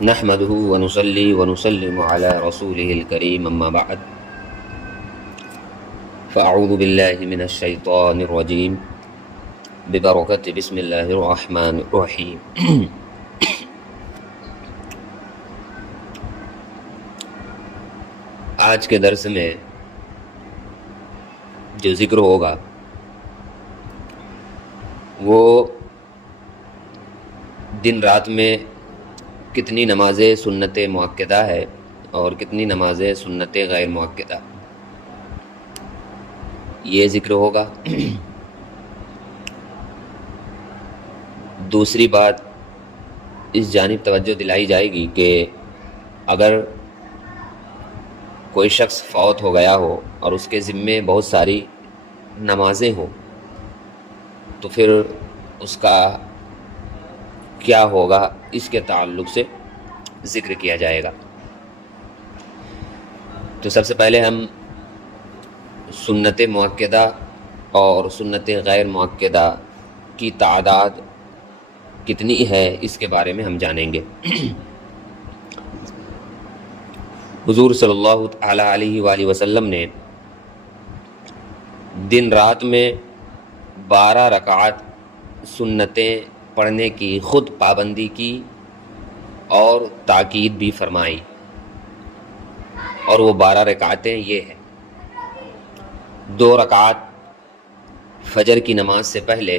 نحمده ونصلي ونسلم على رسوله الكريم اما بعد فاعوذ بالله من الشيطان الرجيم ببركة بسم الله الرحمن الرحيم آج کے درس میں جو ذکر ہوگا وہ دن رات میں کتنی نمازیں سنت مؤکدہ ہے اور کتنی نمازیں سنت غیر مؤکدہ، یہ ذکر ہوگا۔ دوسری بات اس جانب توجہ دلائی جائے گی کہ اگر کوئی شخص فوت ہو گیا ہو اور اس کے ذمے بہت ساری نمازیں ہوں تو پھر اس کا کیا ہوگا، اس کے تعلق سے ذکر کیا جائے گا۔ تو سب سے پہلے ہم سنت مؤکدہ اور سنت غیر مؤکدہ کی تعداد کتنی ہے اس کے بارے میں ہم جانیں گے۔ حضور صلی اللہ تعالیٰ علیہ وآلہ وسلم نے دن رات میں 12 رکعات سنتیں پڑھنے کی خود پابندی کی اور تاکید بھی فرمائی، اور وہ 12 رکعتیں یہ ہیں: 2 رکعات فجر کی نماز سے پہلے،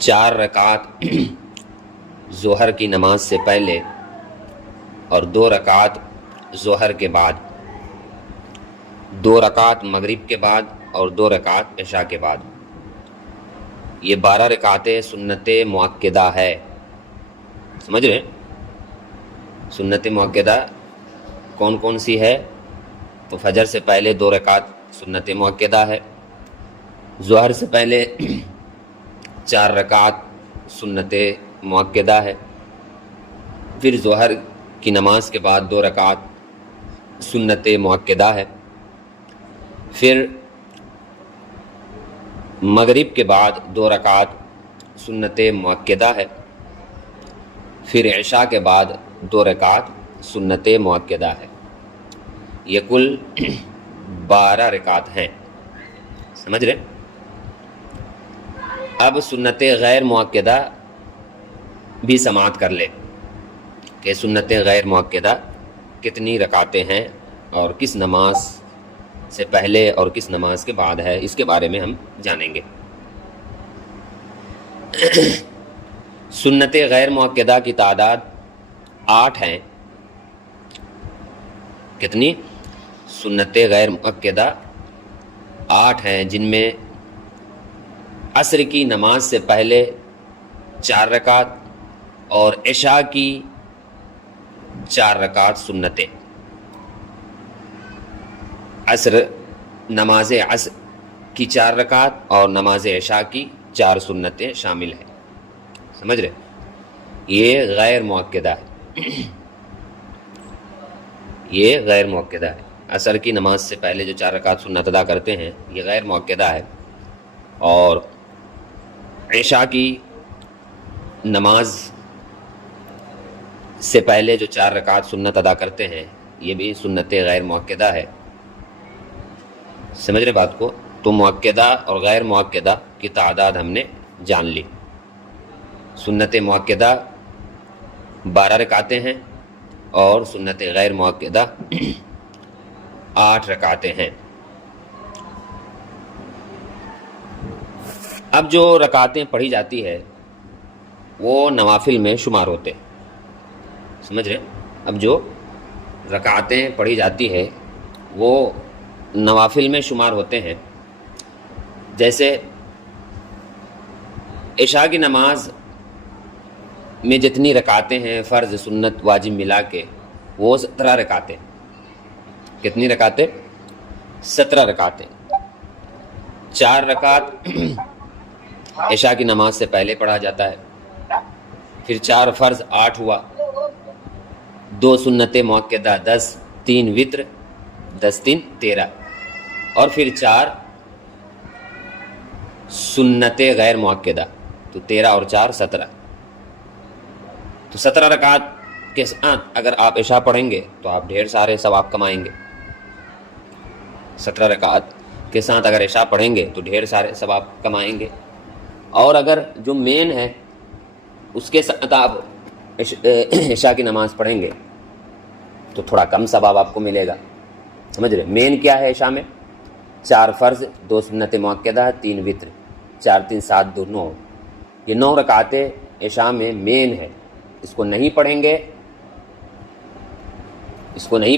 4 رکعات ظہر کی نماز سے پہلے اور 2 رکعات ظہر کے بعد، 2 رکعات مغرب کے بعد اور 2 رکعات عشاء کے بعد۔ یہ 12 رکعتیں سنت مؤکدہ ہے، سمجھ رہے ہیں؟ سنت مؤکدہ کون کون سی ہے؟ تو فجر سے پہلے 2 رکعات سنت مؤکدہ ہے، ظہر سے پہلے 4 رکعات سنت مؤکدہ ہے، پھر ظہر کی نماز کے بعد 2 رکعات سنت مؤکدہ ہے، پھر مغرب کے بعد 2 رکعات سنت مؤکدہ ہے، پھر عشاء کے بعد 2 رکعات سنت مؤکدہ ہے۔ یہ کل 12 رکعات ہیں، سمجھ رہے؟ اب سنت غیر مؤکدہ بھی سماعت کر لے کہ سنت غیر مؤکدہ کتنی رکعتیں ہیں اور کس نماز سے پہلے اور کس نماز کے بعد ہے، اس کے بارے میں ہم جانیں گے۔ سنت غیر مؤکدہ کی تعداد 8 ہیں۔ کتنی؟ سنت غیر مؤکدہ 8 ہیں، جن میں عصر کی نماز سے پہلے 4 رکعت اور عشاء کی 4 رکعت سنتیں۔ نماز عصر کی 4 رکعت اور نماز عشاء کی 4 سنتیں شامل ہیں، سمجھ رہے؟ یہ غیر مؤکدہ ہے، یہ غیر مؤکدہ ہے۔ عصر کی نماز سے پہلے جو 4 رکعت سنت ادا کرتے ہیں یہ غیر مؤکدہ ہے، اور عشاء کی نماز سے پہلے جو 4 رکعت سنت ادا کرتے ہیں یہ بھی سنت غیر مؤکدہ ہے، سمجھ رہے بات کو؟ تو مؤکدہ اور غیر مؤکدہ کی تعداد ہم نے جان لی۔ سنت مؤکدہ 12 رکعتیں ہیں اور سنت غیر مؤکدہ 8 رکعتیں ہیں۔ اب جو رکعتیں پڑھی جاتی ہے وہ نوافل میں شمار ہوتے ہیں، سمجھ رہے؟ اب جو رکعتیں پڑھی جاتی ہے وہ نوافل میں شمار ہوتے ہیں۔ جیسے عشاء کی نماز میں جتنی رکعتیں ہیں فرض سنت واجب ملا کے وہ 17 رکعتیں۔ کتنی رکعتیں؟ 17 رکعتیں۔ 4 رکعت عشاء کی نماز سے پہلے پڑھا جاتا ہے، پھر 4 فرض 8 ہوا، 2 سنت مؤکدہ 10، 3 وتر 10 3 13، اور پھر 4 سنت غیر مؤکدہ، تو 13 اور 4 17۔ تو 17 رکعت کے ساتھ اگر آپ عشاء پڑھیں گے تو آپ ڈھیر سارے ثواب کمائیں گے. 17 رکعت کے ساتھ اگر عشاء پڑھیں گے تو ڈھیر سارے ثواب کمائیں گے. اور اگر جو مین ہے اس کے ساتھ آپ عشاء کی نماز پڑھیں گے تو تھوڑا کم ثواب آپ کو ملے گا. سمجھ رہے؟ مین کیا ہے عشاء میں؟ 4 فرض، 2 سنت مؤکدہ، 3 وتر، 4 3 7 2 9. یہ 9 رکعتیں عشاء میں مین ہے. اس کو نہیں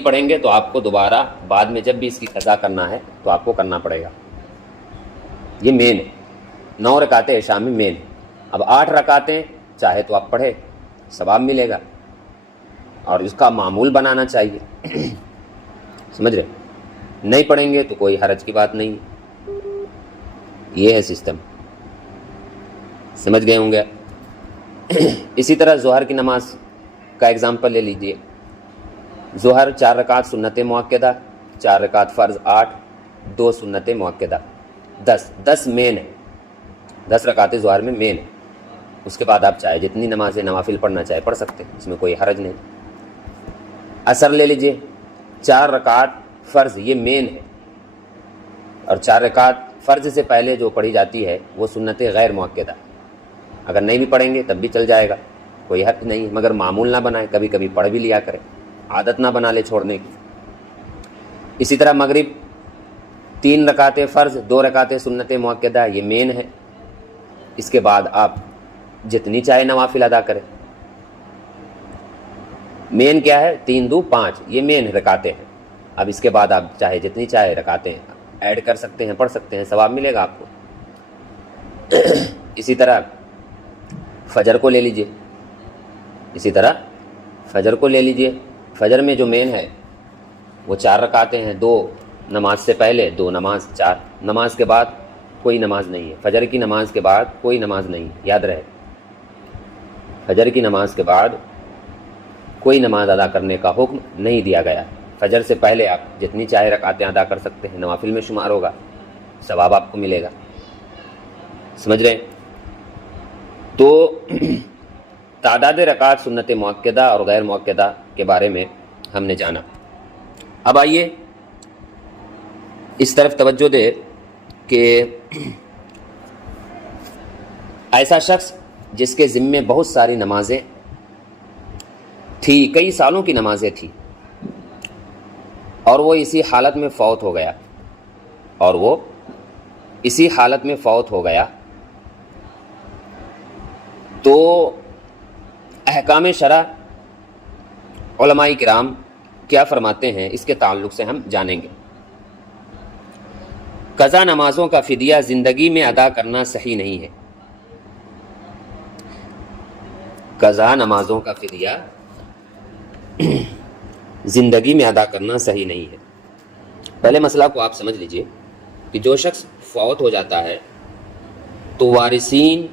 پڑھیں گے تو آپ کو دوبارہ بعد میں جب بھی اس کی قضا کرنا ہے تو آپ کو کرنا پڑے گا. یہ مین ہے. 9 رکعتیں عشاء میں مین. اب 8 رکعتیں چاہے تو آپ پڑھے، ثواب ملے گا، اور اس کا معمول بنانا چاہیے. سمجھ رہے؟ نہیں پڑھیں گے تو کوئی حرج کی بات نہیں. یہ ہے سسٹم. سمجھ گئے ہوں گے. اسی طرح ظہر کی نماز کا اگزامپل لے لیجئے. ظہر 4 رکعت سنت مؤکدہ، 4 رکعت فرض 8، 2 سنت مؤکدہ 10 مین ہے. 10 رکعتیں ظہر میں مین ہے. اس کے بعد آپ چاہے جتنی نمازیں نوافل پڑھنا چاہے پڑھ سکتے ہیں، اس میں کوئی حرج نہیں. عصر لے لیجئے، 4 رکعت فرض یہ مین ہے، اور 4 رکعت فرض سے پہلے جو پڑھی جاتی ہے وہ سنت غیر مؤکدہ. اگر نہیں بھی پڑھیں گے تب بھی چل جائے گا، کوئی حرج نہیں، مگر معمول نہ بنائے، کبھی کبھی پڑھ بھی لیا کرے، عادت نہ بنا لے چھوڑنے کی. اسی طرح مغرب 3 رکعتیں فرض، 2 رکعتیں سنت مؤکدہ یہ مین ہے. اس کے بعد آپ جتنی چاہے نوافل ادا کریں. مین کیا ہے؟ 3 2 5 یہ مین رکعتیں ہیں. اب اس کے بعد آپ چاہے جتنی چاہے رکعتیں ایڈ کر سکتے ہیں، پڑھ سکتے ہیں، ثواب ملے گا آپ کو. اسی طرح فجر کو لے لیجئے. فجر میں جو مین ہے وہ 4 رکعتیں ہیں، 2 نماز سے پہلے، 2 نماز، 4 نماز کے بعد کوئی نماز نہیں ہے. فجر کی نماز کے بعد کوئی نماز نہیں، یاد رہے. فجر کی نماز کے بعد کوئی نماز ادا کرنے کا حکم نہیں دیا گیا. فجر سے پہلے آپ جتنی چاہے رکعتیں ادا کر سکتے ہیں، نوافل میں شمار ہوگا، ثواب آپ کو ملے گا. سمجھ رہے ہیں؟ تو تعداد رکعت سنت مؤکدہ اور غیر مؤکدہ کے بارے میں ہم نے جانا. اب آئیے اس طرف توجہ دے کہ ایسا شخص جس کے ذمے بہت ساری نمازیں تھی، کئی سالوں کی نمازیں تھیں، اور وہ اسی حالت میں فوت ہو گیا، تو احکام شرع علماء کرام کیا فرماتے ہیں اس کے تعلق سے ہم جانیں گے. قضا نمازوں کا فدیہ زندگی میں ادا کرنا صحیح نہیں ہے. قضا نمازوں کا فدیہ زندگی میں ادا کرنا صحیح نہیں ہے. پہلے مسئلہ کو آپ سمجھ لیجئے کہ جو شخص فوت ہو جاتا ہے تو وارثین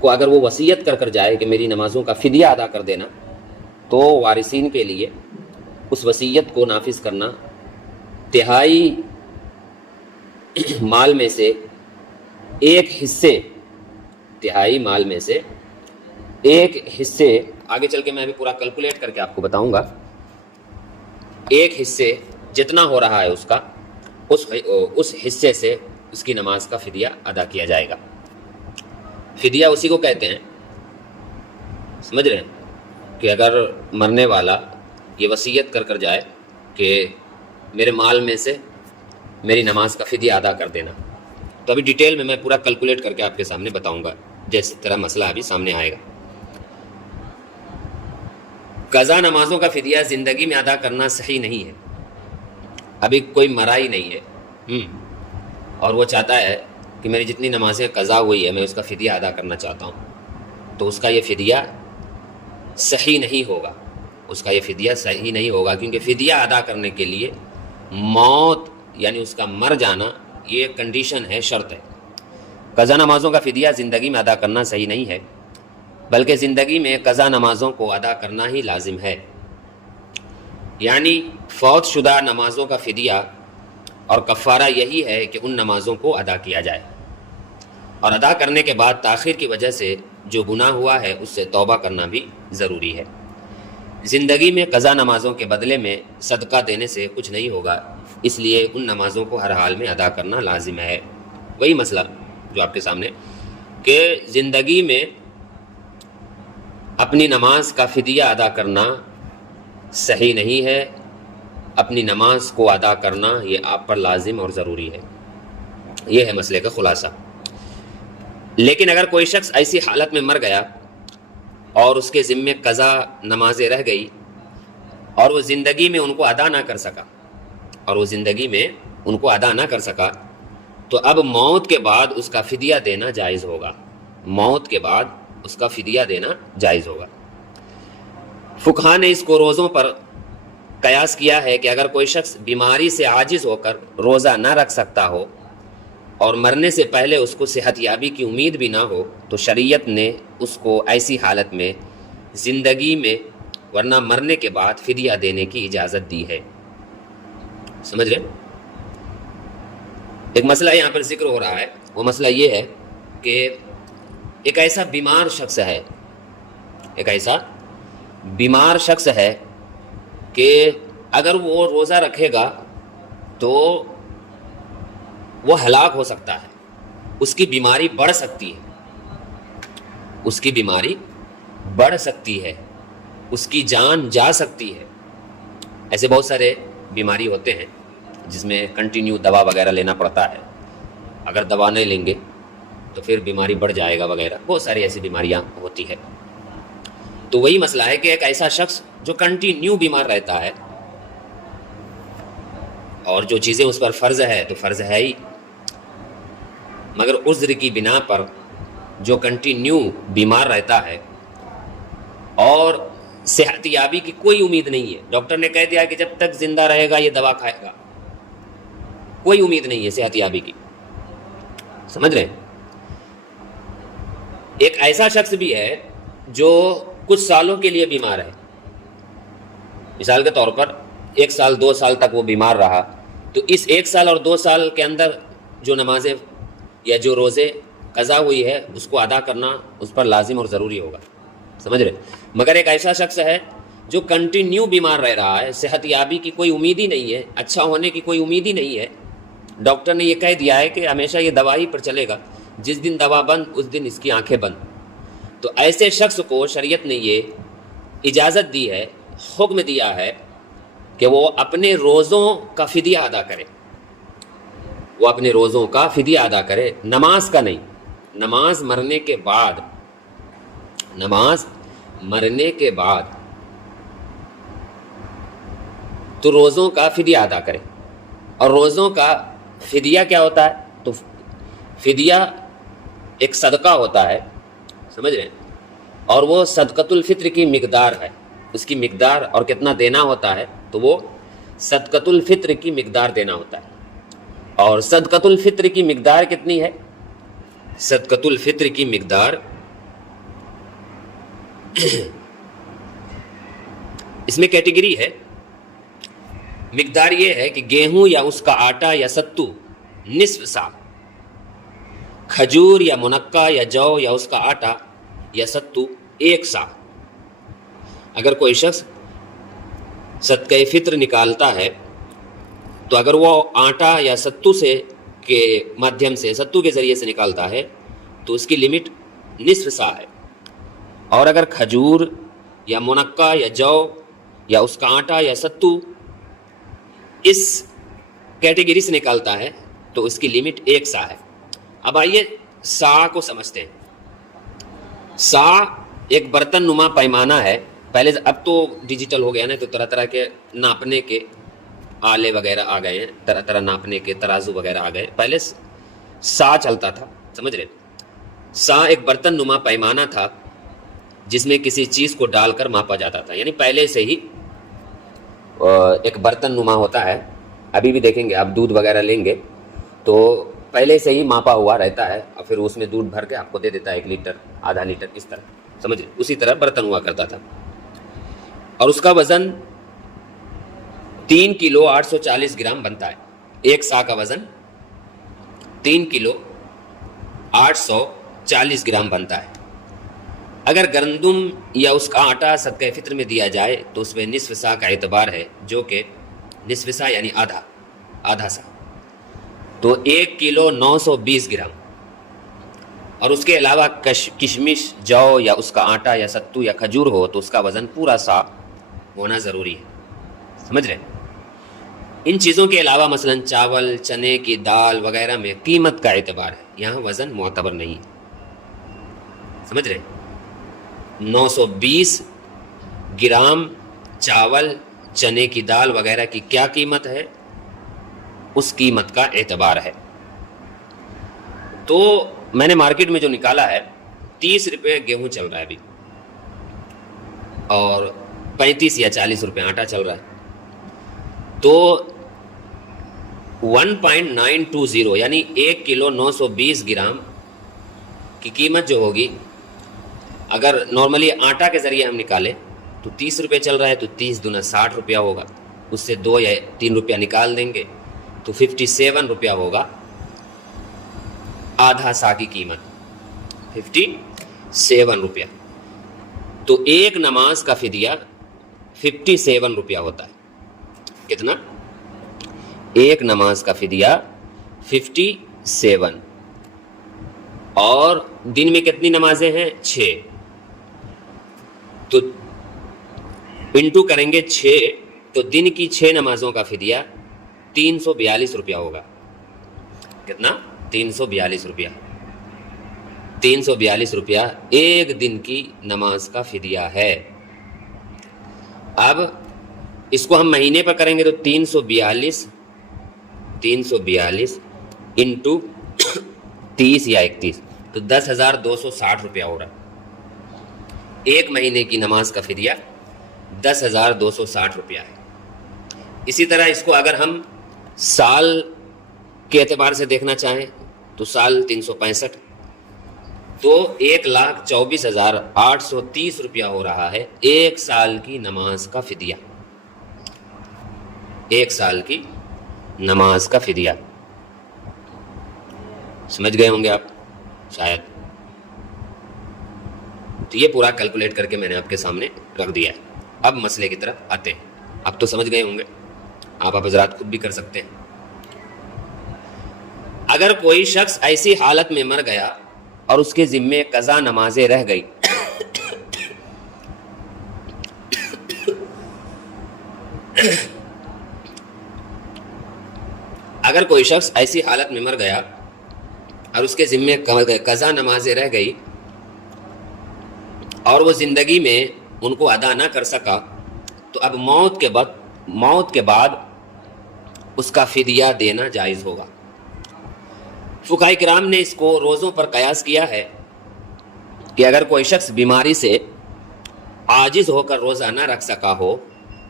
کو اگر وہ وصیت کر جائے کہ میری نمازوں کا فدیہ ادا کر دینا، تو وارثین کے لیے اس وصیت کو نافذ کرنا تہائی مال میں سے ایک حصے آگے چل کے میں ابھی پورا کیلکولیٹ کر کے آپ کو بتاؤں گا. ایک حصے جتنا ہو رہا ہے اس کا، اس حصے سے اس کی نماز کا فدیہ ادا کیا جائے گا. فدیہ اسی کو کہتے ہیں، سمجھ رہے ہیں، کہ اگر مرنے والا یہ وصیت کر جائے کہ میرے مال میں سے میری نماز کا فدیہ ادا کر دینا، تو ابھی ڈیٹیل میں پورا کیلکولیٹ کر کے آپ کے سامنے بتاؤں گا، جس طرح مسئلہ ابھی سامنے آئے گا. قضا نمازوں کا فدیہ زندگی میں ادا کرنا صحیح نہیں ہے. ابھی کوئی مرا ہی نہیں ہے اور وہ چاہتا ہے کہ میری جتنی نمازیں قضا ہوئی ہے میں اس کا فدیہ ادا کرنا چاہتا ہوں، تو اس کا یہ فدیہ صحیح نہیں ہوگا، کیونکہ فدیہ ادا کرنے کے لیے موت یعنی اس کا مر جانا یہ کنڈیشن ہے، شرط ہے. قضا نمازوں کا فدیہ زندگی میں ادا کرنا صحیح نہیں ہے، بلکہ زندگی میں قضا نمازوں کو ادا کرنا ہی لازم ہے. یعنی فوت شدہ نمازوں کا فدیہ اور کفارہ یہی ہے کہ ان نمازوں کو ادا کیا جائے، اور ادا کرنے کے بعد تاخیر کی وجہ سے جو گناہ ہوا ہے اس سے توبہ کرنا بھی ضروری ہے۔ زندگی میں قضا نمازوں کے بدلے میں صدقہ دینے سے کچھ نہیں ہوگا، اس لیے ان نمازوں کو ہر حال میں ادا کرنا لازم ہے۔ وہی مسئلہ جو آپ کے سامنے کہ زندگی میں اپنی نماز کا فدیہ ادا کرنا صحیح نہیں ہے، اپنی نماز کو ادا کرنا یہ آپ پر لازم اور ضروری ہے۔ یہ ہے مسئلے کا خلاصہ۔ لیکن اگر کوئی شخص ایسی حالت میں مر گیا اور اس کے ذمے قضا نمازیں رہ گئی اور وہ زندگی میں ان کو ادا نہ کر سکا تو اب موت کے بعد اس کا فدیہ دینا جائز ہوگا۔ فقہا نے اس کو روزوں پر قیاس کیا ہے کہ اگر کوئی شخص بیماری سے عاجز ہو کر روزہ نہ رکھ سکتا ہو اور مرنے سے پہلے اس کو صحت یابی کی امید بھی نہ ہو تو شریعت نے اس کو ایسی حالت میں زندگی میں ورنہ مرنے کے بعد فدیہ دینے کی اجازت دی ہے۔ سمجھ رہے؟ ایک مسئلہ یہاں پر ذکر ہو رہا ہے، وہ مسئلہ یہ ہے کہ ایک ایسا بیمار شخص ہے کہ اگر وہ روزہ رکھے گا تو وہ ہلاک ہو سکتا ہے، اس کی بیماری بڑھ سکتی ہے، اس کی جان جا سکتی ہے۔ ایسے بہت سارے بیماری ہوتے ہیں جس میں کنٹینیو دوا وغیرہ لینا پڑتا ہے، اگر دوا نہیں لیں گے تو پھر بیماری بڑھ جائے گا وغیرہ، بہت ساری ایسی بیماریاں ہوتی ہے۔ تو وہی مسئلہ ہے کہ ایک ایسا شخص جو کنٹینیو بیمار رہتا ہے اور جو چیزیں اس پر فرض ہے تو فرض ہے ہی، مگر عذر کی بنا پر جو کنٹینیو بیمار رہتا ہے اور صحت یابی کی کوئی امید نہیں ہے، ڈاکٹر نے کہہ دیا کہ جب تک زندہ رہے گا یہ دوا کھائے گا، کوئی امید نہیں ہے صحت یابی کی، سمجھ رہے ہیں؟ ایک ایسا شخص بھی ہے جو کچھ سالوں کے لیے بیمار ہے، مثال کے طور پر 1 سال 2 سال تک وہ بیمار رہا، تو اس 1 سال اور 2 سال کے اندر جو نمازیں یا جو روزے قضا ہوئی ہے اس کو ادا کرنا اس پر لازم اور ضروری ہوگا، سمجھ رہے؟ مگر ایک ایسا شخص ہے جو کنٹینیو بیمار رہ رہا ہے، صحت یابی کی کوئی امید ہی نہیں ہے، اچھا ہونے کی کوئی امید ہی نہیں ہے، ڈاکٹر نے یہ کہہ دیا ہے کہ ہمیشہ یہ دوا ہی پر چلے گا، جس دن دوا بند اس دن اس کی آنکھیں بند، تو ایسے شخص کو شریعت نے یہ اجازت دی ہے، حکم دیا ہے کہ وہ اپنے روزوں کا فدیہ ادا کرے، نماز کا نہیں، نماز مرنے کے بعد تو روزوں کا فدیہ ادا کرے۔ اور روزوں کا فدیہ کیا ہوتا ہے؟ تو فدیہ ایک صدقہ ہوتا ہے، سمجھ رہے ہیں، اور وہ صدقۃ الفطر کی مقدار ہے، اس کی مقدار اور کتنا دینا ہوتا ہے، تو وہ صدقۃ الفطر کی مقدار دینا ہوتا ہے۔ اور صدقۃ الفطر کی مقدار کتنی ہے؟ صدقۃ الفطر کی مقدار اس میں کیٹیگری ہے، مقدار یہ ہے کہ گیہوں یا اس کا آٹا یا ستو نصف سا، کھجور یا منقع یا جو یا اس کا آٹا یا ستو 1 سا۔ اگر کوئی شخص صدقہ فطر نکالتا ہے تو اگر وہ آٹا یا ستو کے مادھیم سے، ستو کے ذریعے سے نکالتا ہے تو اس کی لمٹ نصف سا ہے، اور اگر کھجور یا منقع یا جو یا اس کا آٹا یا ستو اس کیٹیگری سے نکالتا ہے تو اس کی لمٹ 1 سا ہے۔ اب آئیے سا کو سمجھتے ہیں۔ سا ایک برتن نما پیمانہ ہے، پہلے اب تو ڈیجیٹل ہو گیا نا، تو طرح طرح کے ناپنے کے آلے وغیرہ آ گئے ہیں، طرح طرح ناپنے کے ترازو وغیرہ آ گئے، پہلے سا چلتا تھا، سمجھ رہے؟ سا ایک برتن نما پیمانہ تھا جس میں کسی چیز کو ڈال کر ماپا جاتا تھا، یعنی پہلے سے ہی ایک برتن نما ہوتا ہے، ابھی بھی دیکھیں گے آپ دودھ وغیرہ لیں گے تو پہلے سے ہی ماپا ہوا رہتا ہے، اور پھر اس میں دودھ بھر کے آپ کو دے دیتا ہے 1 لیٹر آدھا لیٹر، اس طرح، سمجھ رہے؟ اسی طرح برتن ہوا کرتا تھا، اور اس کا وزن 3 کلو 840 گرام بنتا ہے۔ 1 سا کا وزن 3 کلو 840 گرام بنتا ہے۔ اگر گندم یا اس کا آٹا صدقہ فطر میں دیا جائے تو اس میں نصف سا کا اعتبار ہے، جو کہ نصف سا یعنی آدھا سا، تو 1 کلو 920 گرام، اور اس کے علاوہ کشمش، جو یا اس کا آٹا یا ستو یا کھجور ہو تو اس کا وزن پورا سا ہونا ضروری ہے، سمجھ رہے؟ ان چیزوں کے علاوہ مثلا چاول، چنے کی دال وغیرہ میں قیمت کا اعتبار ہے، یہاں وزن معتبر نہیں ہے، سمجھ رہے؟ 920 گرام چاول، چنے کی دال وغیرہ کی کیا قیمت ہے؟ اس قیمت کا اعتبار ہے۔ تو میں نے مارکیٹ میں جو نکالا ہے 30 روپے گیہوں چل رہا ہے ابھی، اور 35 یا 40 روپے آٹا چل رہا ہے، تو 1.920 یعنی 1 کلو 920 گرام کی قیمت جو ہوگی، اگر نارملی آٹا کے ذریعے ہم نکالیں تو 30 روپے چل رہا ہے، تو 30 دونا 60 روپیہ ہوگا، اس سے 2 یا 3 روپیہ نکال دیں گے تو 57 روپیہ ہوگا آدھا سا کی قیمت، 57 روپیہ۔ تو ایک نماز کا فدیہ 57 روپیہ ہوتا ہے۔ کتنا؟ ایک نماز کا فدیہ 57، اور دن میں کتنی نمازیں ہیں؟ 6، تو انٹو کریں گے 6 تو دن کی 6 نمازوں کا فدیہ 342 روپیہ ہوگا۔ کتنا؟ 342 روپیہ۔ 342 روپیہ ایک دن کی نماز کا فدیہ ہے۔ اب اس کو ہم مہینے پر کریں گے تو 342 انٹو 30 یا 31 تو 10,260 روپیہ ہو رہا ہے۔ ایک مہینے کی نماز کا فدیہ 10,260 روپیہ ہے۔ اسی طرح اس کو اگر ہم سال کے اعتبار سے دیکھنا چاہیں تو سال 365 تو 1,24,830 روپیہ ہو رہا ہے ایک سال کی نماز کا فدیہ۔ ایک سال کی نماز کا فدیہ، سمجھ گئے ہوں گے آپ شاید۔ تو یہ پورا کیلکولیٹ کر کے میں نے آپ کے سامنے رکھ دیا ہے۔ اب مسئلے کی طرف آتے ہیں۔ اب تو سمجھ گئے ہوں گے، آپ حضرات خود بھی کر سکتے ہیں۔ اگر کوئی شخص ایسی حالت میں مر گیا اور اس کے ذمے قضا نمازیں رہ گئی اگر کوئی شخص ایسی حالت میں مر گیا اور اس کے ذمے قضا نمازیں رہ گئی اور وہ زندگی میں ان کو ادا نہ کر سکا، تو اب موت کے بعد اس کا فدیہ دینا جائز ہوگا۔ فقہاء کرام نے اس کو روزوں پر قیاس کیا ہے کہ اگر کوئی شخص بیماری سے عاجز ہو کر روزہ نہ رکھ سکا ہو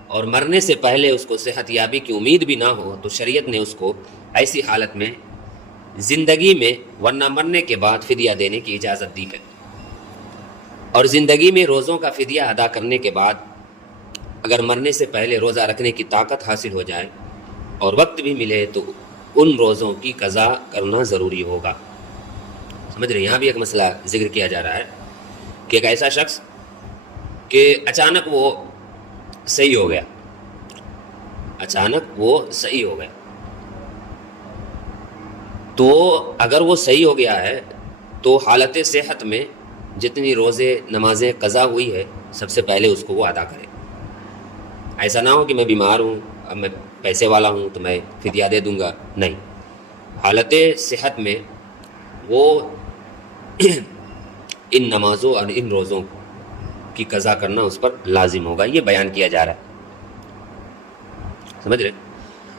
اور مرنے سے پہلے اس کو صحت یابی کی امید بھی نہ ہو، تو شریعت نے اس کو ایسی حالت میں زندگی میں ورنہ مرنے کے بعد فدیہ دینے کی اجازت دی ہے۔ اور زندگی میں روزوں کا فدیہ ادا کرنے کے بعد اگر مرنے سے پہلے روزہ رکھنے کی طاقت حاصل ہو جائے اور وقت بھی ملے تو ان روزوں کی قضا کرنا ضروری ہوگا۔ سمجھ رہے ہیں؟ یہاں بھی ایک مسئلہ ذکر کیا جا رہا ہے کہ ایک ایسا شخص کہ اچانک وہ صحیح ہو گیا، تو اگر وہ صحیح ہو گیا ہے تو حالت صحت میں جتنی روزے نمازیں قضا ہوئی ہے سب سے پہلے اس کو وہ ادا کرے۔ ایسا نہ ہو کہ میں بیمار ہوں، اب میں پیسے والا ہوں تو میں فدیہ دے دوں گا، نہیں، حالت صحت میں وہ ان نمازوں اور ان روزوں کی قضا کرنا اس پر لازم ہوگا۔ یہ بیان کیا جا رہا ہے، سمجھ رہے؟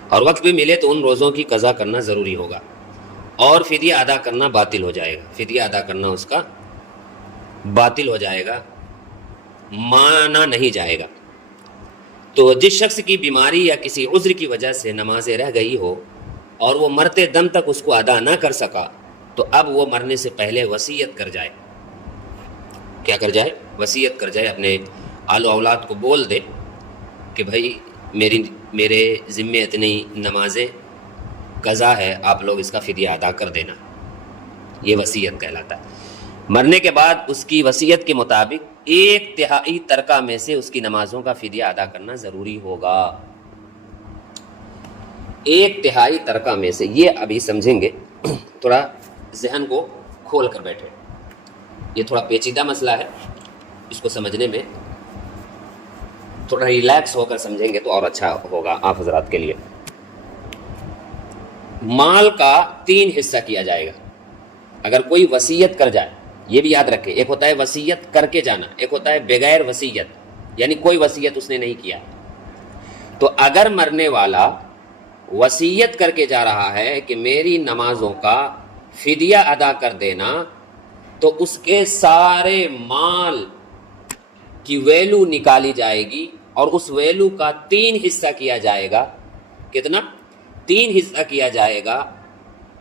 اور وقت بھی ملے تو ان روزوں کی قضا کرنا ضروری ہوگا، اور فدیہ ادا کرنا باطل ہو جائے گا، فدیہ ادا کرنا اس کا باطل ہو جائے گا، مانا نہیں جائے گا۔ تو جس شخص کی بیماری یا کسی عذر کی وجہ سے نمازیں رہ گئی ہو اور وہ مرتے دم تک اس کو ادا نہ کر سکا، تو اب وہ مرنے سے پہلے وصیت کر جائے۔ کیا کر جائے؟ وصیت کر جائے، اپنے آل و اولاد کو بول دے کہ بھائی میرے ذمے اتنی نمازیں قضا ہے، آپ لوگ اس کا فدیہ ادا کر دینا۔ یہ وصیت کہلاتا ہے۔ مرنے کے بعد اس کی وصیت کے مطابق 1/3 ترکہ میں سے اس کی نمازوں کا فدیہ ادا کرنا ضروری ہوگا. 1/3 ترکہ میں سے، یہ ابھی سمجھیں گے، تھوڑا ذہن کو کھول کر بیٹھے. یہ تھوڑا پیچیدہ مسئلہ ہے، اس کو سمجھنے میں تھوڑا ریلیکس ہو کر سمجھیں گے تو اور اچھا ہوگا آپ حضرات کے لیے. مال کا 3 حصہ کیا جائے گا اگر کوئی وصیت کر جائے. یہ بھی یاد رکھے، ایک ہوتا ہے وصیت کر کے جانا، ایک ہوتا ہے بغیر وصیت، یعنی کوئی وصیت اس نے نہیں کیا. تو اگر مرنے والا وصیت کر کے جا رہا ہے کہ میری نمازوں کا فدیہ ادا کر دینا، تو اس کے سارے مال کی ویلو نکالی جائے گی اور اس ویلو کا 3 حصہ کیا جائے گا. کتنا؟ 3 حصہ کیا جائے گا،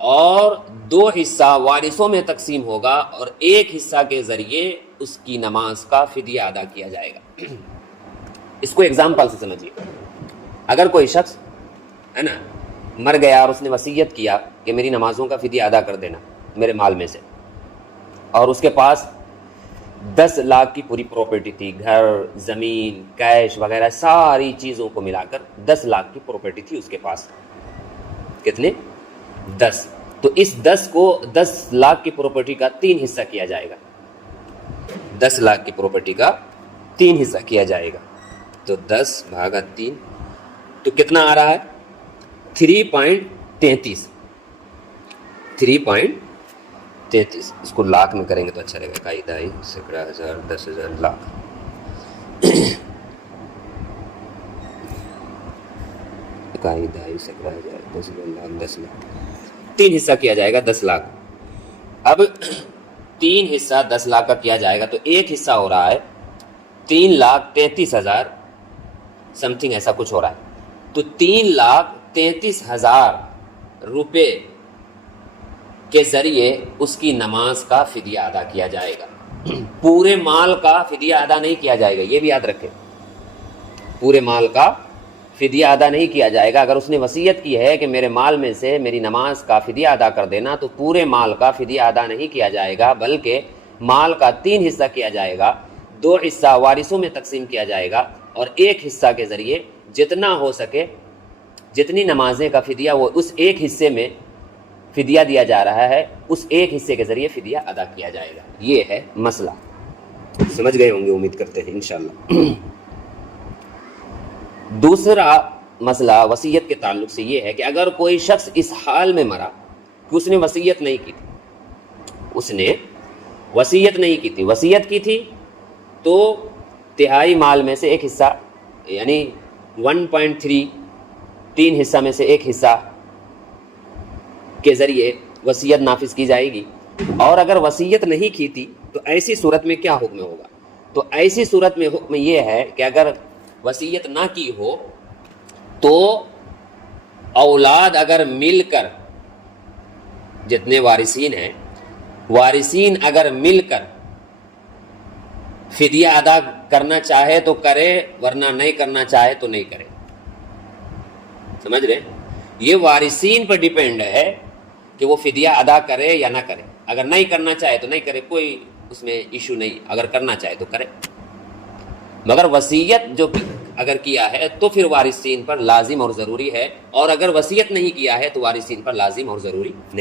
اور 2 حصہ وارثوں میں تقسیم ہوگا، اور 1 حصہ کے ذریعے اس کی نماز کا فدیہ ادا کیا جائے گا. اس کو ایگزامپل سے سمجھیے. اگر کوئی شخص ہے نا مر گیا اور اس نے وصیت کیا کہ میری نمازوں کا فدیہ ادا کر دینا میرے مال میں سے، اور اس کے پاس 10 لاکھ کی پوری پراپرٹی تھی، گھر، زمین، کیش وغیرہ ساری چیزوں کو ملا کر 10 لاکھ کی پراپرٹی تھی اس کے پاس. کتنے؟ 10. تو اس 10 لاکھ کی پراپرٹی کا 3 حصہ کیا جائے گا. 10 لاکھ کی پراپرٹی کا 3 حصہ کیا جائے گا. تو 10/3 تو کتنا آ رہا ہے؟ 3.33. 3.33. اس کو لاکھ میں کریں گے تو اچھا رہے گا. 1 2 سینکڑا ہزار 10,000 لاکھ. 1 2 سینکڑا ہزار 10,000 لاکھ 10 لاکھ. 3 حصہ کیا جائے گا 10 لاکھ. اب 3 حصہ 10 لاکھ کا کیا جائے گا تو 1 حصہ ہو رہا ہے 3,33,000 سم تھنگ، ایسا کچھ ہو رہا ہے. تو 3,33,000 روپے کے ذریعے اس کی نماز کا فدیہ ادا کیا جائے گا. پورے مال کا فدیہ ادا نہیں کیا جائے گا، یہ بھی یاد رکھیں. پورے مال کا فدیہ ادا نہیں کیا جائے گا. اگر اس نے وصیت کی ہے کہ میرے مال میں سے میری نماز کا فدیہ ادا کر دینا، تو پورے مال کا فدیہ ادا نہیں کیا جائے گا، بلکہ مال کا 3 حصہ کیا جائے گا، 2 حصہ وارثوں میں تقسیم کیا جائے گا، اور 1 حصہ کے ذریعے جتنا ہو سکے، جتنی نمازیں کا فدیہ وہ اس 1 حصے میں فدیہ دیا جا رہا ہے، اس 1 حصے کے ذریعے فدیہ ادا کیا جائے گا. یہ ہے مسئلہ. سمجھ گئے ہوں گے، امید کرتے ہیں انشاءاللہ. دوسرا مسئلہ وصیت کے تعلق سے یہ ہے کہ اگر کوئی شخص اس حال میں مرا کہ اس نے وصیت نہیں کی تھی، وصیت کی تھی تو 1/3 مال میں سے 1 حصہ، یعنی 1.3 3 حصہ میں سے 1 حصہ کے ذریعے وصیت نافذ کی جائے گی. اور اگر وصیت نہیں کی تھی تو ایسی صورت میں کیا حکم ہوگا؟ تو ایسی صورت میں حکم یہ ہے کہ اگر وصیت نہ کی ہو تو اولاد اگر مل کر، جتنے وارثین ہیں، وارثین اگر مل کر فدیہ ادا کرنا چاہے تو کرے، ورنہ نہیں کرنا چاہے تو نہیں کرے. سمجھ رہے؟ یہ وارثین پر ڈیپینڈ ہے کہ وہ فدیہ ادا کرے یا نہ کرے. اگر نہیں کرنا چاہے تو نہیں کرے، کوئی اس میں ایشو نہیں. اگر کرنا چاہے تو کرے. مگر وصیت جو اگر کیا ہے تو پھر وارثین پر لازم اور ضروری ہے، اور اگر وصیت نہیں کیا ہے تو وارثین پر لازم اور ضروری نہیں.